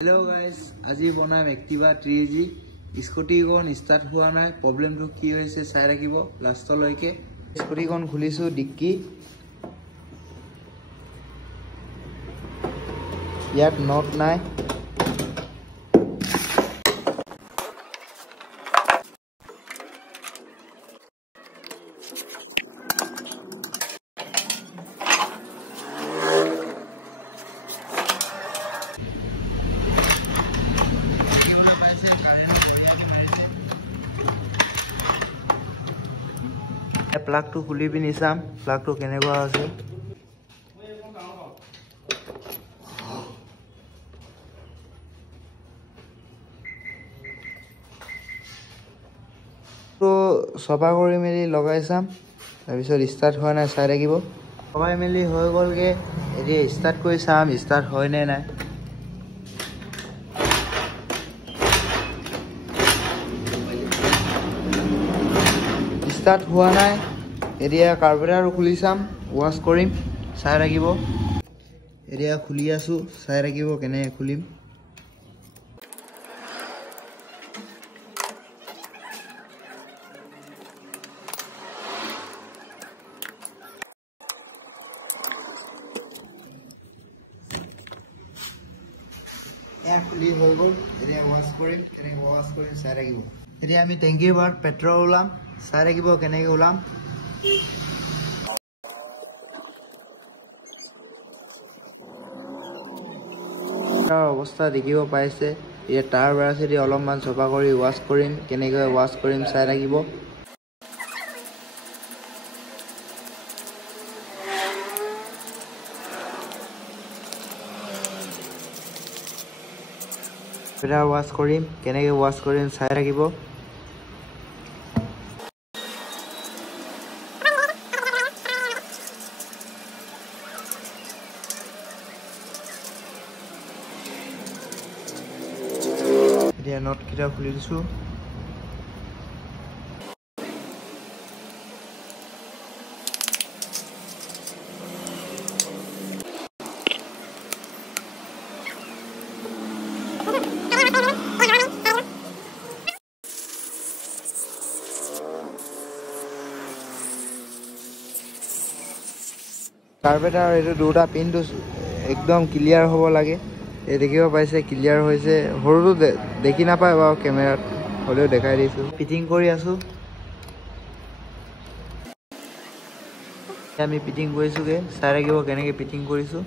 Hello guys, আজি বনাম Activa 3G স্কুটিখন স্টাৰ্ট হোৱা নাই প্ৰবলেমটো কি হৈছে চাই ৰাখিব লাষ্টলৈকে স্কুটিখন খুলিছো ডিক্কি ইয়াত নট নাই plug to খুলি পিনি চাম plug to কেনেকুৱা আছে তো সবা কৰি মেলি লগাই চাম তাৰ পিছত স্টাৰ্ট হয় না চাই ৰাখিব সবাই মেলি হৈ গলগে এৰি স্টাৰ্ট কৰি চাম স্টাৰ্ট হয় নে নাই স্টাৰ্ট হোৱা নাই এৰিয়া কাৰ্বেটাৰ খুলি চাম ওয়াশ কৰিম চাই ৰাখিব এৰিয়া খুলি আছো চাই ৰাখিব কেনে খুলিম এয়া খুলি হৈ গল এৰিয়া ওয়াশ কৰিম কেনে ওয়াশ কৰিম চাই ৰাখিব এৰিয়া আমি টেংকিৰ বাৰ পেট্ৰল ওলাম চাই ৰাখিব কেনেকৈ ওলাম অৱস্থা দেখিব পাইছে এই টাৰ ব্ৰাছেদি অলপমান চফা কৰি ওয়াশ কৰিম কেনেকৈ ওয়াশ কৰিম চাই ৰাখিব পেট্ৰল ওয়াশ কৰিম কেনেকৈ ওয়াশ কৰিম চাই ৰাখিব এতিয়া নট কিটা খুলি দিছো কাৰ্বেটাৰ এইটো দুটা পিনটো একদম ক্লিয়াৰ হ'ব লাগে এই দেখিব পাইছে ক্লিয়াৰ হৈছে হৰুটো দেখি নাপায় বাৰু কেমেৰাত হলেও দেখাই দিছো ফিটিং কৰি আছো আমি ফিটিং কৰিছোগে চাই ৰাখিব কেনেকৈ ফিটিং কৰিছো